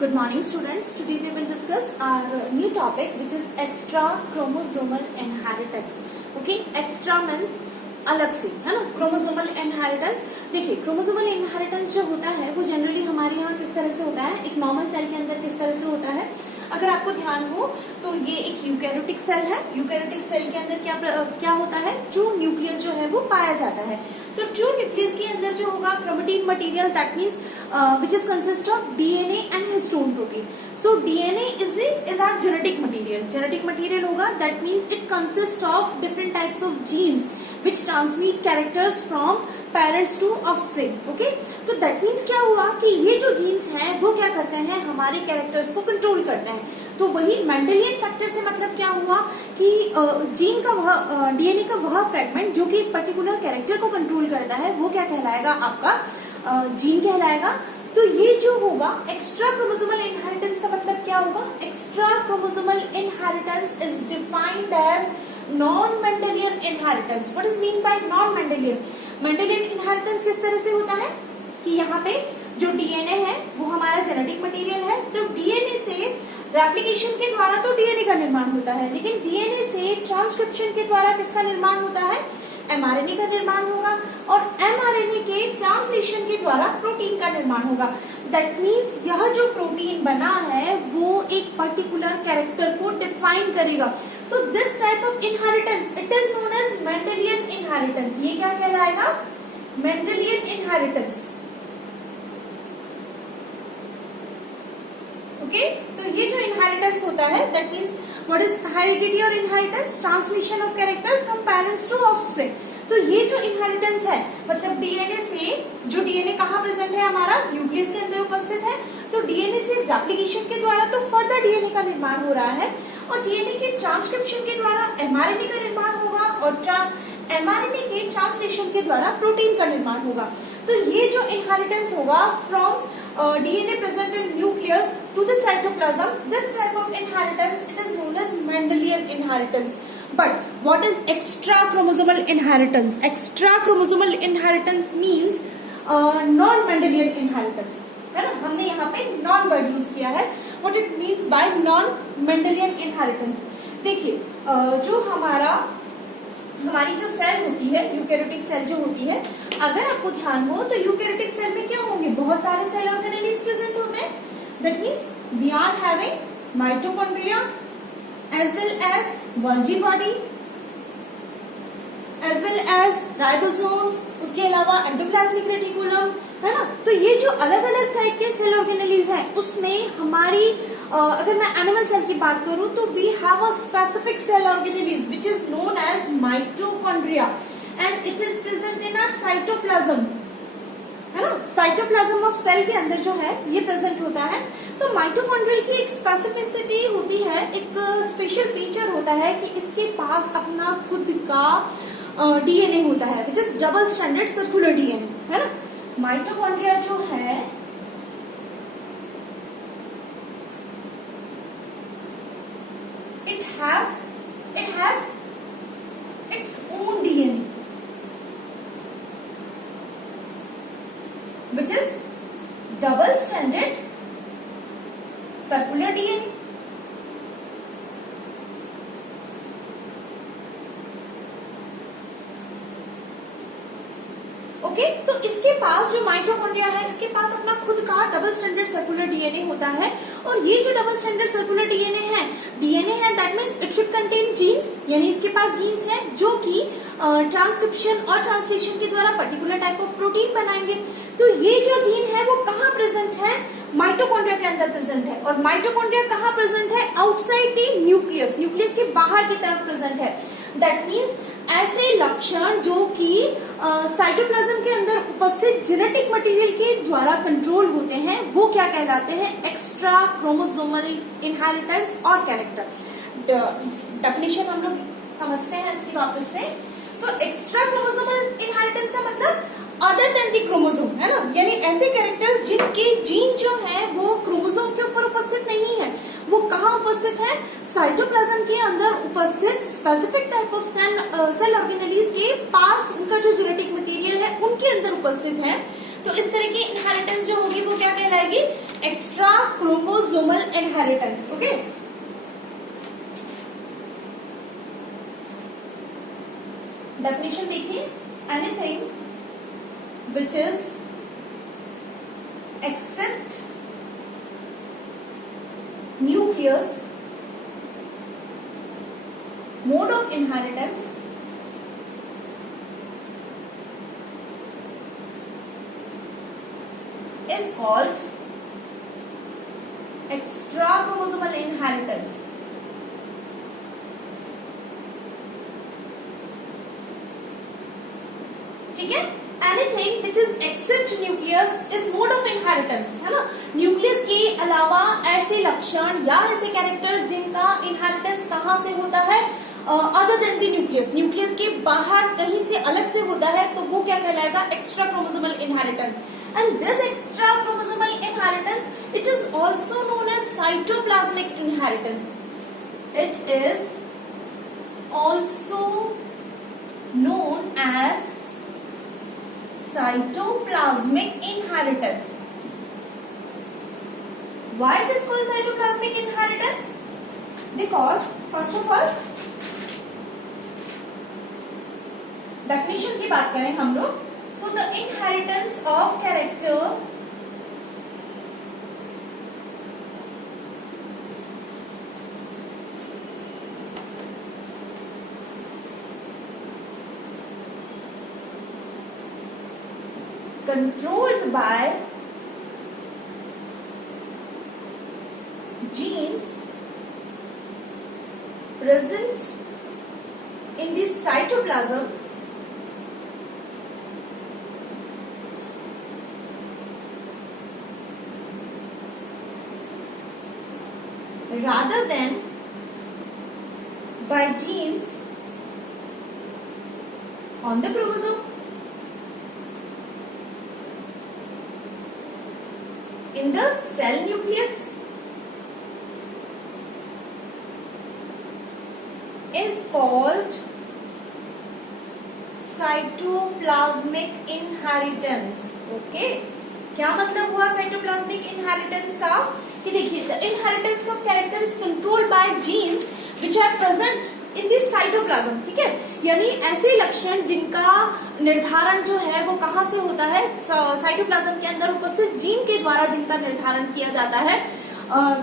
Good morning students. Today we will discuss our new topic which is extra chromosomal inheritance. Okay, extra means अलग से, है ना. Chromosomal inheritance. देखिए chromosomal inheritance जो होता है वो जनरली हमारे यहाँ किस तरह से होता है, एक नॉर्मल सेल के अंदर किस तरह से होता है. अगर आपको ध्यान हो तो ये एक यूकैरियोटिक सेल है. यूकैरियोटिक सेल के अंदर क्या होता है, ट्रू न्यूक्लियस जो है वो पाया जाता है. तो ट्रू न्यूक्लियस के अंदर जो होगा chromatin material, that means which is consist of DNA and histone protein. So DNA is our genetic material. Genetic material होगा, that means it consists of different types of genes which transmit characters from parents to offspring. Okay, तो that means क्या हुआ कि ये जो genes हैं वो क्या करते हैं, हमारे characters को control करते हैं. तो वही मेंडेलियन फैक्टर से मतलब क्या हुआ कि जीन का वह डीएनए का वह फ्रेगमेंट जो कि एक पर्टिकुलर कैरेक्टर को कंट्रोल करता है वो क्या कहलाएगा, आपका जीन कहलाएगा. तो ये जो होगा एक्स्ट्रा क्रोमोसोमल इनहेरिटेंस का मतलब क्या होगा, extra chromosomal inheritance is defined as non Mendelian inheritance. What is mean by non Mendelian? Mendelian inheritance किस तरह से होता है कि यहाँ पे जो डीएनए है वो हमारा जेनेटिक मटेरियल है. तो डीएनए से रेप्लिकेशन के द्वारा तो डीएनए का निर्माण होता है, लेकिन डीएनए से ट्रांसक्रिप्शन के द्वारा किसका निर्माण होता है, एमआरएनए का निर्माण होगा. और एमआरएनए के ट्रांसलेशन के द्वारा प्रोटीन का निर्माण होगा. दैट मीन्स यह जो प्रोटीन बना है वो एक पर्टिकुलर कैरेक्टर को डिफाइन करेगा. So this type of inheritance it is known as Mendelian inheritance. ये क्या कहलाएगा, मेंडेलियन इनहेरिटेंस. ओके, तो ये जो इनहेरिटेंस होता है that means what is heredity और inheritance, transmission of character from parents to offspring. तो ये जो इनहेरिटेंस है मतलब डीएनए से, जो डीएनए कहाँ प्रेजेंट है, हमारा न्यूक्लियस के अंदर उपस्थित है. तो डीएनए से रेप्लिकेशन के द्वारा तो फर्दर डीएनए का निर्माण हो रहा है और डीएनए के ट्रांसक्रिप्शन के द्वारा एमआरएनए का निर्माण होगा और एमआरएनए के ट्रांसलेशन के द्वारा प्रोटीन का निर्माण होगा. तो ये जो इनहेरिटेंस होगा from DNA present in nucleus to the cytoplasm, this type of inheritance it is known as Mendelian inheritance. But what is extra chromosomal inheritance? Extra chromosomal inheritance means non-Mendelian inheritance. है ना, हमने यहाँ पे non word use किया है. What it means by non-Mendelian inheritance? देखिए जो हमारी जो सेल होती है, यूकैरियोटिक सेल जो होती है, अगर आपको ध्यान हो तो यूकैरियोटिक सेल में क्या होंगे, बहुत सारे सेल ऑर्गेनेल्स प्रेजेंट होते हैं. That means we are having mitochondria as well as Golgi body as well as ribosomes, उसके अलावा एंडोप्लाज्मिक रेटिकुलम, है ना. तो ये जो अलग अलग टाइप के सेल ऑर्गेनेल्स हैं उसमें हमारी अगर मैं एनिमल सेल की बात करूं तो we have a specific cell organelles which is known as mitochondria and it is present in our cytoplasm, है ना. साइटोप्लाज्म ऑफ सेल के अंदर जो है ये प्रेजेंट होता है. तो माइटोकॉन्ड्रियल की एक स्पेसिफिसिटी होती है, एक स्पेशल फीचर होता है कि इसके पास अपना खुद का डीएनए होता है which is double stranded circular DNA, है ना. माइटोकॉन्ड्रिया जो है it has its own DNA which is double stranded circular DNA. Okay, तो इसके पास जो माइटोकॉन्ड्रिया है इसके पास अपना खुद का डबल स्ट्रैंडेड सर्कुलर डीएनए होता है. और ये जो डबल स्ट्रैंडेड सर्कुलर डीएनए है that means it should contain genes, यानी इसके पास जीन्स हैं जो कि ट्रांसक्रिप्शन और ट्रांसलेशन के द्वारा पर्टिकुलर टाइप ऑफ प्रोटीन बनाएंगे. तो ये जो जीन है वो कहाँ प्रेजेंट है, माइटोकॉन्ड्रिया के अंदर प्रेजेंट है. और माइटोकॉन्ड्रिया कहाँ प्रेजेंट है, आउटसाइड द न्यूक्लियस, न्यूक्लियस के बाहर की तरफ प्रेजेंट है. दैट मीन्स ऐसे लक्षण जो कि साइटोप्लाज्म के अंदर उपस्थित जेनेटिक मटेरियल के द्वारा कंट्रोल होते हैं वो क्या कहलाते हैं, एक्स्ट्रा क्रोमोसोमल इनहेरिटेंस और कैरेक्टर. डेफिनेशन हम लोग समझते हैं इसकी वापस से. तो एक्स्ट्रा क्रोमोसोमल इनहेरिटेंस का मतलब अदर देन दी क्रोमोसोम, है ना, यानी ऐसे कैरेक्टर्स जिनके जीन जो है वो क्रोमोसोम के ऊपर उपस्थित नहीं है. वो कहाँ उपस्थित है, साइटोप्लाज्म के अंदर उपस्थित specific type of cell organelles के पास उनका जो जेनेटिक मटेरियल है उनके अंदर उपस्थित है. तो इस तरह की इनहेरिटेंस जो होगी वो क्या कहलाएगी, extra chromosomal inheritance. Okay, definition देखिए. Anything which is except nucleus mode of inheritance is called extra chromosomal inheritance. ठीक है, anything which is except nucleus is mode of inheritance, है ना. न्यूक्लियस के अलावा ऐसे लक्षण या ऐसे कैरेक्टर जिनका इनहेरिटेंस कहां से होता है, other than the nucleus, nucleus के बाहर कहीं से अलग से होता है, तो वो क्या कहलाएगा, extra chromosomal inheritance. And this extra chromosomal inheritance it is also known as cytoplasmic inheritance. It is also known as cytoplasmic inheritance. Why it is called cytoplasmic inheritance? Because first of all, definition की बात करें हम लोग, so the inheritance of character controlled by genes present in the cytoplasm rather than by genes on the chromosome. In the cell nucleus is called cytoplasmic inheritance. Okay, क्या मतलब हुआ cytoplasmic inheritance का, कि देखिए the inheritance of character is controlled by genes which are present in this cytoplasm. ठीक है, यानी ऐसे लक्षण जिनका निर्धारण जो है वो कहाँ से होता है, साइटोप्लाज्म के अंदर उपस्थित जीन के द्वारा जिनका निर्धारण किया जाता है,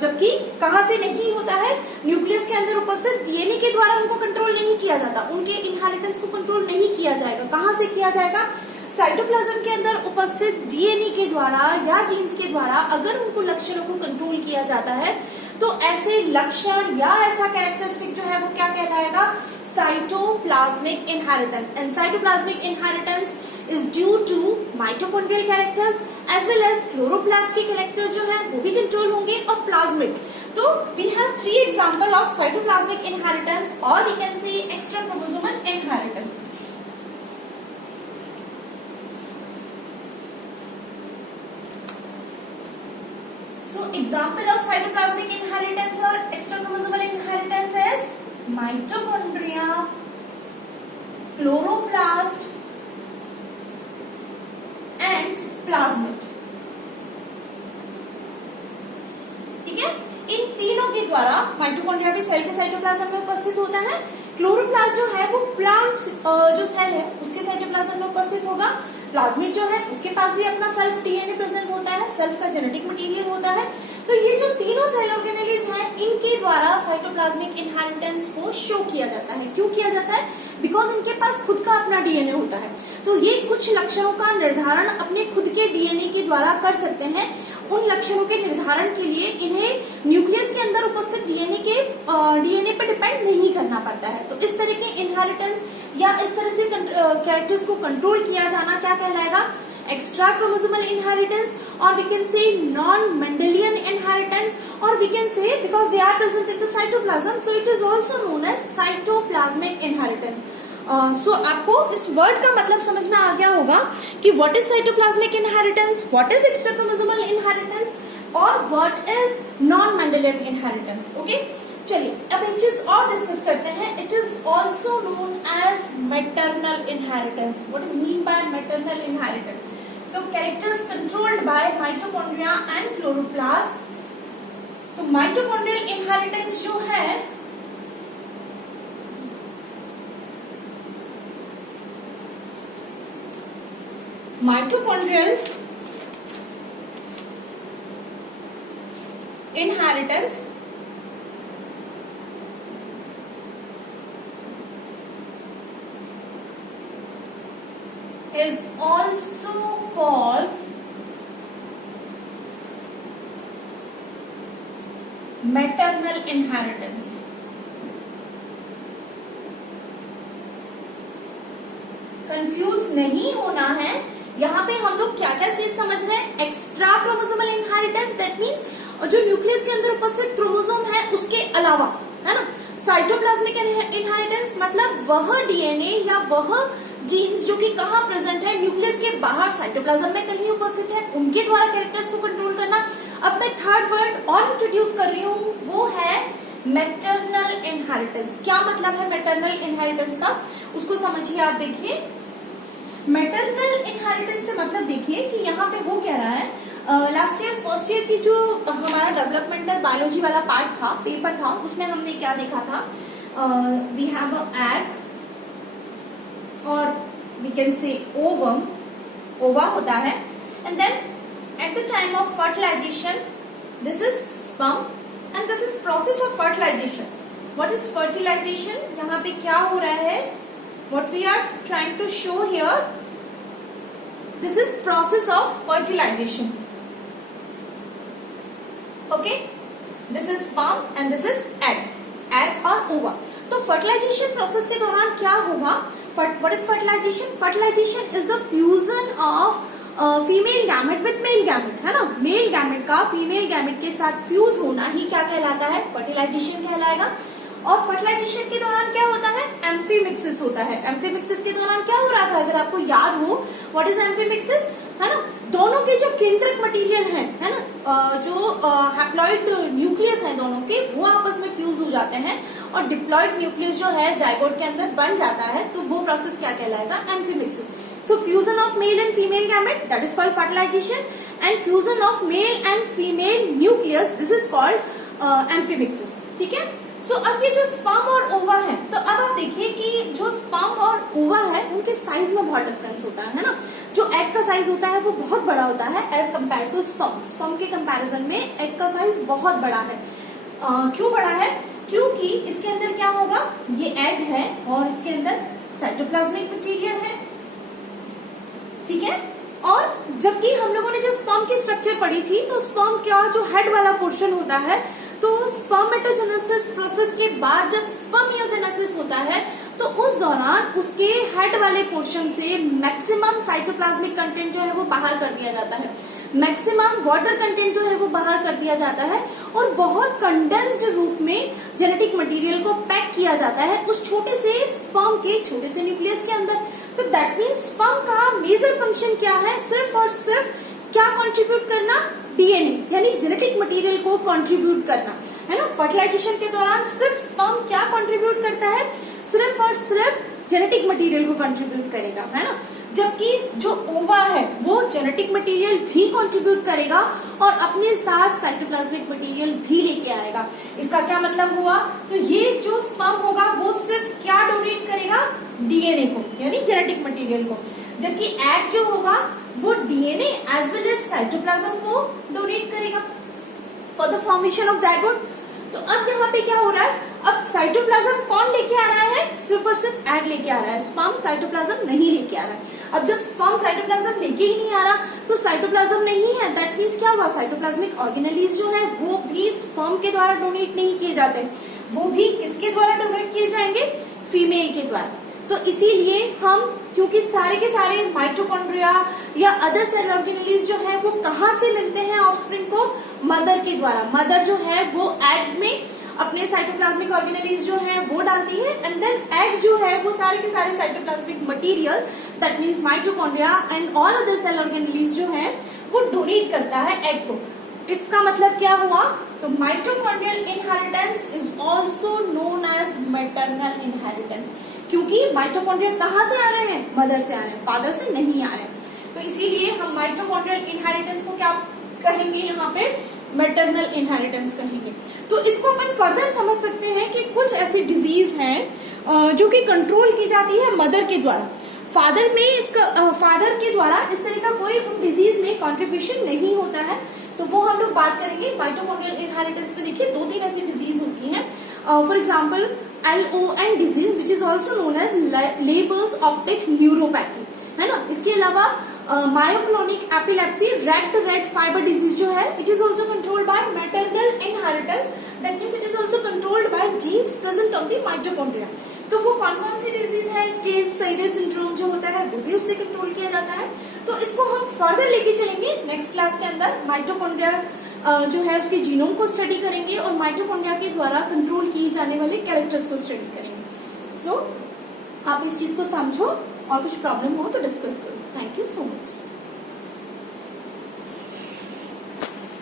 जबकि कहाँ से नहीं होता है, न्यूक्लियस के अंदर उपस्थित डीएनए के द्वारा उनको कंट्रोल नहीं किया जाता, उनके इनहेरिटेंस को कंट्रोल नहीं किया जाएगा. कहाँ से किया जाएगा, साइटोप्लाज्म के अंदर उपस्थित डीएनए के द्वारा या जीन्स के द्वारा अगर उनको लक्षणों को कंट्रोल किया जाता है तो ऐसे लक्षण या ऐसा कैरेक्टरिस्टिक जो है वो क्या कहलाएगा, cytoplasmic inheritance. And cytoplasmic inheritance is due to mitochondrial characters as well as chloroplast के कैरेक्टर जो है वो भी कंट्रोल होंगे और प्लाज्मिड. तो we have 3 example of cytoplasmic inheritance और we can see extra chromosomal inheritance. So example of cytoplasmic inheritance or extrachromosomal inheritance is mitochondria, chloroplast and plasmid. ठीक है, इन तीनों के द्वारा माइटोकॉन्ड्रिया भी सेल के साइटोप्लाज्म में उपस्थित होता है, क्लोरोप्लास्ट जो है वो प्लांट जो सेल है उसके साइटोप्लाज्म में उपस्थित होगा, प्लाज्मिड जो है उसके पास भी अपना सेल्फ डीएनए प्रेजेंट होता है, सेल्फ का जेनेटिक मटेरियल होता है. तो ये जो तीनों सेल ऑर्गेनेलिज हैं इनके द्वारा साइटोप्लाज्मिक इनहेरिटेंस को शो किया जाता है. क्यों किया जाता है, बिकॉज इनके पास खुद का अपना डीएनए होता है, तो ये कुछ लक्षणों का निर्धारण अपने खुद के डीएनए के द्वारा कर सकते हैं. उन लक्षणों के निर्धारण के लिए इन्हें न्यूक्लियस के अंदर उपस्थित डीएनए पर डिपेंड नहीं करना पड़ता है. तो इस तरह के इनहेरिटेंस या इस तरह से कैरेक्टर्स को कंट्रोल किया जाना क्या कहलाएगा, एक्स्ट्रा क्रोमोसोमल इनहेरिटेंस, और we can say non Mendelian inheritance, और we can say because they are present in the cytoplasm so it is also known as cytoplasmic inheritance. So आपको इस वर्ड का मतलब समझ में आ गया होगा कि what is cytoplasmic inheritance, what is extra chromosomal inheritance और what is non Mendelian inheritance. Okay, चलिए अब एक चीज और डिस्कस करते हैं. It is also known as maternal inheritance. What is mean by maternal inheritance? So characters controlled by mitochondria and chloroplast. तो mitochondrial inheritance जो है mitochondrial inheritance is also called maternal inheritance. Confuse नहीं होना है, यहाँ पे हम लोग क्या क्या चीज समझ रहे हैं। Extra chromosomal inheritance, that means जो न्यूक्लियस के अंदर उपस्थित क्रोमोसोम है उसके अलावा, है ना। साइटोप्लाज्मिक इनहेरिटेंस मतलब वह डीएनए या वह जीन्स जो कि कहाँ प्रेजेंट है, न्यूक्लियस के बाहर साइटोप्लाज्म में कहीं उपस्थित है, उनके द्वारा कैरेक्टर्स को कंट्रोल करना। अब मैं थर्ड वर्ड और इंट्रोड्यूस कर रही हूँ, वो है मैटरनल इनहेरिटेंस। क्या मतलब है मैटरनल इनहेरिटेंस का, उसको समझिए आप। देखिए मैटरनल इनहेरिटेंस से मतलब देखिए कि यहाँ पे वो कह रहा है, लास्ट ईयर फर्स्ट ईयर की जो हमारा डेवलपमेंटल बायोलॉजी वाला पार्ट था, पेपर था, उसमें हमने क्या देखा था, वी हैव अ एग और we can say ovum, ova होता है, and then at the time of fertilisation this is sperm and this is process of fertilisation. What is fertilisation, यहाँ पे क्या हो रहा है, what we are trying to show here, this is process of fertilisation. Okay, this is sperm and this is egg, egg और ओवा। तो fertilisation process के दौरान क्या होगा, what is fertilization? Fertilization is the fusion of female gamete with male gamete, है ना। Male gamete का फीमेल गैमेट के साथ फ्यूज होना ही क्या कहलाता है, फर्टिलाइजेशन कहलाएगा। और फर्टिलाइजेशन के दौरान क्या होता है, एम्फीमिक्सिस होता है। एम्फीमिक्सिस के दौरान क्या हो रहा था, अगर आपको याद हो, व्हाट इज एम्फीमिक्सिस, है ना। दोनों के जो केंद्रक मटेरियल है ना, जो हैप्लॉइड न्यूक्लियस है दोनों के, वो आपस में फ्यूज हो जाते हैं और डिप्लॉइड न्यूक्लियस जो है जाइगोट के अंदर बन जाता है। तो वो प्रोसेस क्या कहलाएगा, amphimixis. So fusion of male and female gamete, that is called fertilisation, and fusion of male and female nucleus, this is called amphimixis. ठीक है। सो अब ये जो स्पर्म और ओवा है, तो अब आप देखिए कि जो स्पर्म और ओवा है उनके साइज में बहुत डिफरेंस होता है ना। जो एग का साइज होता है वो बहुत बड़ा होता है as compare to sperm. Sperm के कंपैरिजन में एग का साइज बहुत बड़ा है। क्यों बड़ा है, क्योंकि इसके अंदर क्या होगा, ये एग है और इसके अंदर साइटोप्लाज्मिक मटेरियल है, ठीक है। और जबकि हम लोगों ने जो स्पर्म की स्ट्रक्चर पढ़ी थी, तो स्पर्म का जो हेड वाला पोर्शन होता है, तो स्पर्मेटोजेनेसिस प्रोसेस के बाद जब स्पर्मियोजेनेसिस होता है, तो उस दौरान उसके हेड वाले पोर्शन से मैक्सिमम साइटोप्लाज्मिक कंटेंट जो है वो बाहर कर दिया जाता है, मैक्सिमम वाटर कंटेंट जो है वो बाहर कर दिया जाता है, और बहुत कंडेंस्ड रूप में जेनेटिक मटेरियल को पैक किया जाता है उस छोटे से स्पर्म के छोटे से न्यूक्लियस के अंदर। तो दैट मीन्स स्पर्म का मेजर फंक्शन क्या है, सिर्फ और सिर्फ क्या कंट्रीब्यूट करना, डीएनए यानी जेनेटिक मटेरियल को कंट्रीब्यूट करना, है ना। फर्टिलाइजेशन के दौरान सिर्फ स्पर्म क्या कंट्रीब्यूट करता है, सिर्फ और सिर्फ जेनेटिक मटेरियल को कंट्रीब्यूट करेगा, है ना। जबकि जो ओवा है वो जेनेटिक मटेरियल भी कंट्रीब्यूट करेगा और अपने साथ साइटोप्लाज्मिक मटेरियल भी लेके आएगा। इसका क्या मतलब हुआ, तो ये जो स्पर्म होगा वो सिर्फ क्या डोनेट करेगा, डीएनए को यानी जेनेटिक मटेरियल को, जबकि एग जो होगा वो DNA as well as cytoplasm को डोनेट करेगा for the formation of zygote. तो अब यहाँ पे क्या हो रहा है, अब साइटोप्लाज्म कौन लेके आ रहा है, सिर्फ और सिर्फ एग लेके आ रहा है, स्पर्म साइटोप्लाज्म नहीं लेके आ रहा है। अब जब स्पर्म साइटोप्लाज्म लेके ही नहीं आ रहा, तो साइटोप्लाज्म नहीं है, दैट मीन्स क्या हुआ, साइटोप्लाज्मिक ऑर्गेनेलिज जो है वो भी स्पर्म के द्वारा डोनेट नहीं किए जाते, वो भी किसके द्वारा डोनेट किए जाएंगे, फीमेल के द्वारा। तो इसीलिए हम, क्योंकि सारे के सारे माइटोकॉन्ड्रिया या अदर सेल ऑर्गेनेलिज जो है वो कहाँ से मिलते हैं ऑफस्प्रिंग को, मदर के द्वारा। मदर जो है वो एग में अपने साइटोप्लाज्मिक ऑर्गेनेलिज जो है वो डालती है, एंड देन एग जो है वो सारे के सारे cytoplasmic material that means mitochondria and all other cell organelles जो है वो डोनेट करता है एग को। इसका मतलब क्या हुआ, तो mitochondrial inheritance is also known as maternal inheritance, क्योंकि माइटोकॉन्ड्रिया कहाँ से आ रहे हैं, मदर से आ रहे हैं, फादर से नहीं आ रहे हैं। तो इसीलिए हम माइटोकॉन्ड्रियल इनहेरिटेंस को क्या कहेंगे, यहाँ पे मैटरनल इनहेरिटेंस कहेंगे। तो इसको अपन फर्दर समझ सकते हैं कि कुछ ऐसी डिजीज हैं जो कि कंट्रोल की जाती है मदर के द्वारा, फादर के द्वारा इस तरह का कोई उन डिजीज में कंट्रीब्यूशन नहीं होता है। तो वो हम लोग बात करेंगे माइटोकॉन्ड्रियल इनहेरिटेंस में। देखिए 2-3 ऐसी डिजीज होती हैं, for example LON disease which is also known as Leber's optic neuropathy, है ना। इसके अलावा myoclonic epilepsy, red fibre disease जो है, it is also controlled by maternal inheritance, that means it is also controlled by genes present on the mitochondria. तो वो कौन कौन सी डिजीज है, केस साइडर सिंड्रोम जो होता है वो भी उससे कंट्रोल किया जाता है। तो इसको हम फर्दर लेके चलेंगे नेक्स्ट क्लास के अंदर। माइटोकॉन्ड्रिया जो है उसके जीनोम को स्टडी करेंगे और माइटोकॉन्ड्रिया के द्वारा कंट्रोल किए जाने वाले कैरेक्टर्स को स्टडी करेंगे। सो आप इस चीज को समझो और कुछ प्रॉब्लम हो तो डिस्कस करो। Thank you so much.